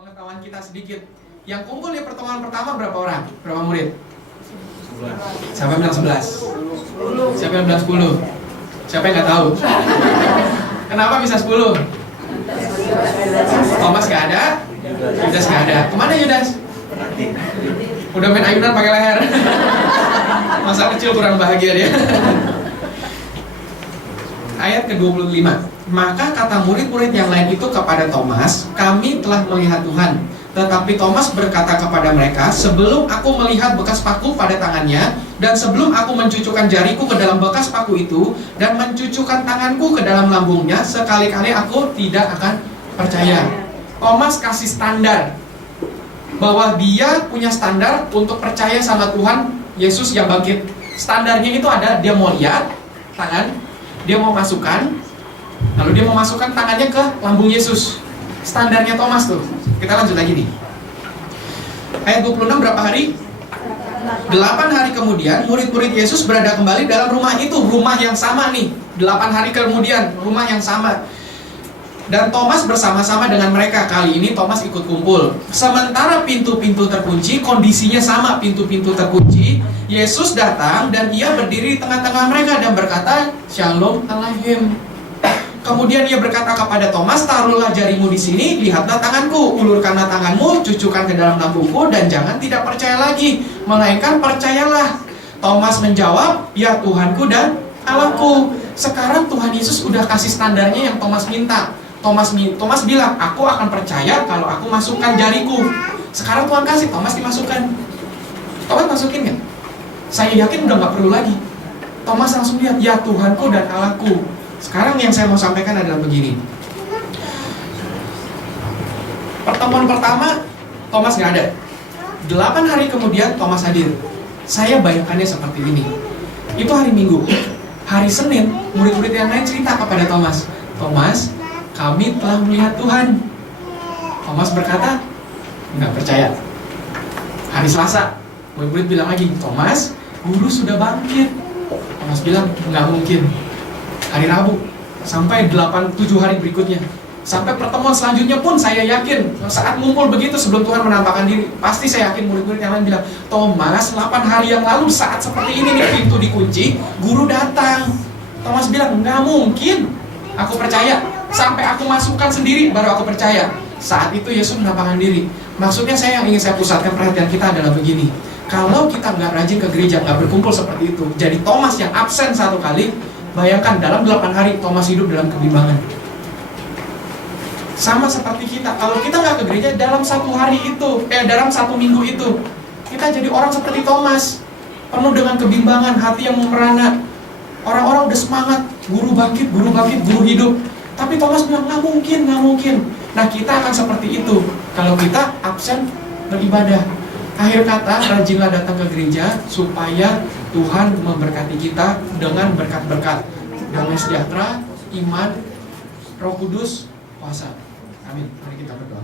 Pengetahuan kita sedikit. Yang kumpul di pertemuan pertama berapa orang? Berapa murid? 11. Siapa yang bilang 11? Siapa yang bilang 10? Siapa yang nggak tahu? Kenapa bisa 10? Thomas nggak ada, Yudas nggak ada. Kemana Yudas? Udah main ayunan pakai leher. Masa kecil kurang bahagia dia. Ayat ke-25. Maka kata murid-murid yang lain itu kepada Thomas, kami telah melihat Tuhan. Tetapi Thomas berkata kepada mereka, sebelum aku melihat bekas paku pada tangannya, dan sebelum aku mencucukkan jariku ke dalam bekas paku itu, dan mencucukkan tanganku ke dalam lambungnya, sekali-kali aku tidak akan percaya. Thomas kasih standar, bahwa dia punya standar untuk percaya sama Tuhan Yesus yang bangkit. Standarnya itu ada, dia mau lihat tangan, dia mau masukkan, lalu dia mau masukkan tangannya ke lambung Yesus. Standarnya Thomas tuh. Kita lanjut lagi nih. Ayat 26 berapa hari? 8 hari kemudian murid-murid Yesus berada kembali dalam rumah itu. Rumah yang sama nih. 8 hari kemudian rumah yang sama. Dan Thomas bersama-sama dengan mereka. Kali ini Thomas ikut kumpul. Sementara pintu-pintu terkunci, kondisinya sama, pintu-pintu terkunci. Yesus datang dan ia berdiri di tengah-tengah mereka dan berkata, Shalom Aleichem. Kemudian ia berkata kepada Thomas, taruhlah jarimu di sini, lihatlah tanganku, ulurkanlah tanganmu, cucukkan ke dalam lambungku, dan jangan tidak percaya lagi, melainkan percayalah. Thomas menjawab, ya Tuhanku dan Allahku. Sekarang Tuhan Yesus udah kasih standarnya yang Thomas minta. Thomas bilang, aku akan percaya kalau aku masukkan jariku. Sekarang Tuhan kasih, Thomas dimasukkan. Thomas masukin nggak? Saya yakin udah nggak perlu lagi. Thomas langsung lihat, ya Tuhanku dan Allahku. Sekarang yang saya mau sampaikan adalah begini. Pertemuan pertama, Thomas nggak ada. 8 hari kemudian, Thomas hadir. Saya bayangkannya seperti ini. Itu hari Minggu. Hari Senin, murid-murid yang lain cerita kepada Thomas, Thomas, kami telah melihat Tuhan. Thomas berkata, nggak percaya. Hari Selasa, murid-murid bilang lagi, Thomas, guru sudah bangkit. Thomas bilang, nggak mungkin. Hari Rabu, sampai 8-7 hari berikutnya, sampai pertemuan selanjutnya pun saya yakin, saat ngumpul begitu sebelum Tuhan menampakkan diri, pasti saya yakin murid-murid yang lain bilang, Thomas, 8 hari yang lalu saat seperti ini nih, pintu dikunci, guru datang. Thomas bilang, nggak mungkin, aku percaya. Sampai aku masukkan sendiri, baru aku percaya. Saat itu Yesus menampakkan diri. Maksudnya yang ingin saya pusatkan perhatian kita adalah begini. Kalau kita nggak rajin ke gereja, nggak berkumpul seperti itu, jadi Thomas yang absen 1 kali, bayangkan dalam 8 hari Thomas hidup dalam kebimbangan. Sama seperti kita, kalau kita nggak ke gereja dalam 1 hari itu, dalam 1 minggu itu, kita jadi orang seperti Thomas, penuh dengan kebimbangan, hati yang memerana. Orang-orang udah semangat, guru bangkit, guru hidup. Tapi Thomas bilang, nggak mungkin. Nah, kita akan seperti itu kalau kita absen beribadah. Akhir kata, rajinlah datang ke gereja supaya Tuhan memberkati kita dengan berkat-berkat, damai sejahtera, iman, Roh Kudus, kuasa. Amin. Mari kita berdoa.